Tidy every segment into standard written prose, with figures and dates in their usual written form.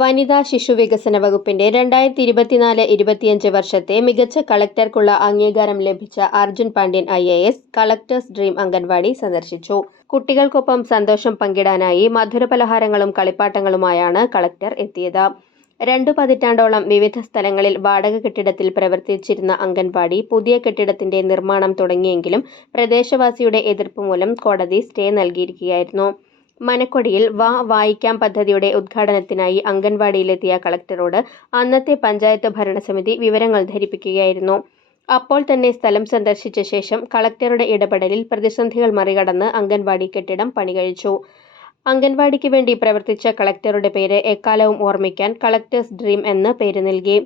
വനിതാ ശിശു വികസന വകുപ്പിന്റെ 2024-25 വർഷത്തെ മികച്ച കളക്ടർക്കുള്ള അംഗീകാരം ലഭിച്ച Arjun Pandian IAS collectors dream anganwadi സന്ദർശിച്ചു. കുട്ടികൾക്കൊപ്പം സന്തോഷം പങ്കിടാനായി മധുരപലഹാരങ്ങളും കളിപ്പാട്ടങ്ങളുമായാണ് കളക്ടർ എത്തിയത്. 2 പതിറ്റാണ്ടോളം വിവിധ സ്ഥലങ്ങളിൽ വാടക കെട്ടിടത്തിൽ പ്രവർത്തിച്ചിരുന്ന അംഗൻവാടി പുതിയ കെട്ടിടത്തിന്റെ നിർമ്മാണം തുടങ്ങിയെങ്കിലും പ്രദേശവാസിയുടെ എതിർപ്പ് മൂലം കോടതി സ്റ്റേ നൽകിയിരിക്കുകയായിരുന്നു. മനക്കൊടിയിൽ വായിക്കാം പദ്ധതിയുടെ ഉദ്ഘാടനത്തിനായി അംഗൻവാടിയിലെത്തിയ കളക്ടറോട് അന്നത്തെ പഞ്ചായത്ത് ഭരണസമിതി വിവരങ്ങൾ ധരിപ്പിക്കുകയായിരുന്നു. അപ്പോൾ തന്നെ സ്ഥലം സന്ദർശിച്ച ശേഷം കളക്ടറുടെ ഇടപെടലിൽ പ്രതിസന്ധികൾ മറികടന്ന് അംഗൻവാടി കെട്ടിടം പണികഴിച്ചു. അംഗൻവാടിക്ക് വേണ്ടി പ്രവർത്തിച്ച കളക്ടറുടെ പേര് എക്കാലവും ഓർമ്മിക്കാൻ കളക്ടേഴ്സ് ഡ്രീം എന്ന് പേര് നൽകി.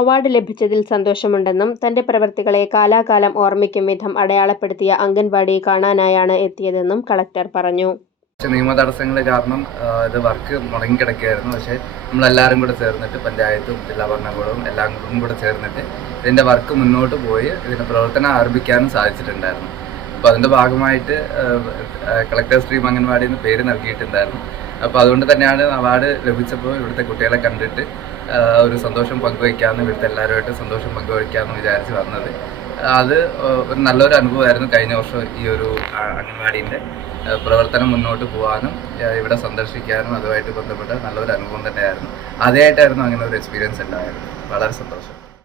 അവാർഡ് ലഭിച്ചതിൽ സന്തോഷമുണ്ടെന്നും തന്റെ പ്രവൃത്തികളെ കാലാകാലം ഓർമ്മിക്കും വിധം അടയാളപ്പെടുത്തിയ അംഗൻവാടി കാണാനായാണ് എത്തിയതെന്നും കളക്ടർ പറഞ്ഞു. നിയമ തടസ്സങ്ങൾ കാരണം ഇത് വർക്ക് മുടങ്ങിക്കിടക്കുകയായിരുന്നു. പക്ഷേ നമ്മളെല്ലാവരും കൂടെ ചേർന്നിട്ട് പഞ്ചായത്തും ജില്ലാ ഭരണകൂടവും എല്ലാം കൂടെ ചേർന്നിട്ട് ഇതിൻ്റെ വർക്ക് മുന്നോട്ട് പോയി ഇതിൻ്റെ പ്രവർത്തനം ആരംഭിക്കാനും സാധിച്ചിട്ടുണ്ടായിരുന്നു. അപ്പോൾ അതിൻ്റെ ഭാഗമായിട്ട് കളക്ടേഴ്സ് ഡ്രീം അംഗൻവാടി എന്ന് പേര് നൽകിയിട്ടുണ്ടായിരുന്നു. അപ്പോൾ അതുകൊണ്ട് തന്നെയാണ് അവാർഡ് ലഭിച്ചപ്പോൾ ഇവിടുത്തെ കുട്ടികളെ കണ്ടിട്ട് ഒരു സന്തോഷം പങ്കുവയ്ക്കാമെന്ന്, ഇവിടുത്തെ എല്ലാവരുമായിട്ട് സന്തോഷം പങ്കുവയ്ക്കാമെന്ന് വിചാരിച്ച് വന്നത്. അത് ഒരു നല്ലൊരു അനുഭവമായിരുന്നു. കഴിഞ്ഞ വർഷം ഈ ഒരു അംഗൻവാടിൻ്റെ പ്രവർത്തനം മുന്നോട്ട് പോകാനും ഇവിടെ സന്ദർശിക്കാനും അതുമായിട്ട് ബന്ധപ്പെട്ട നല്ലൊരു അനുഭവം തന്നെയായിരുന്നു. ആദ്യമായിട്ടായിരുന്നു അങ്ങനെ ഒരു എക്സ്പീരിയൻസ് ഉണ്ടായത്. വളരെ സന്തോഷം.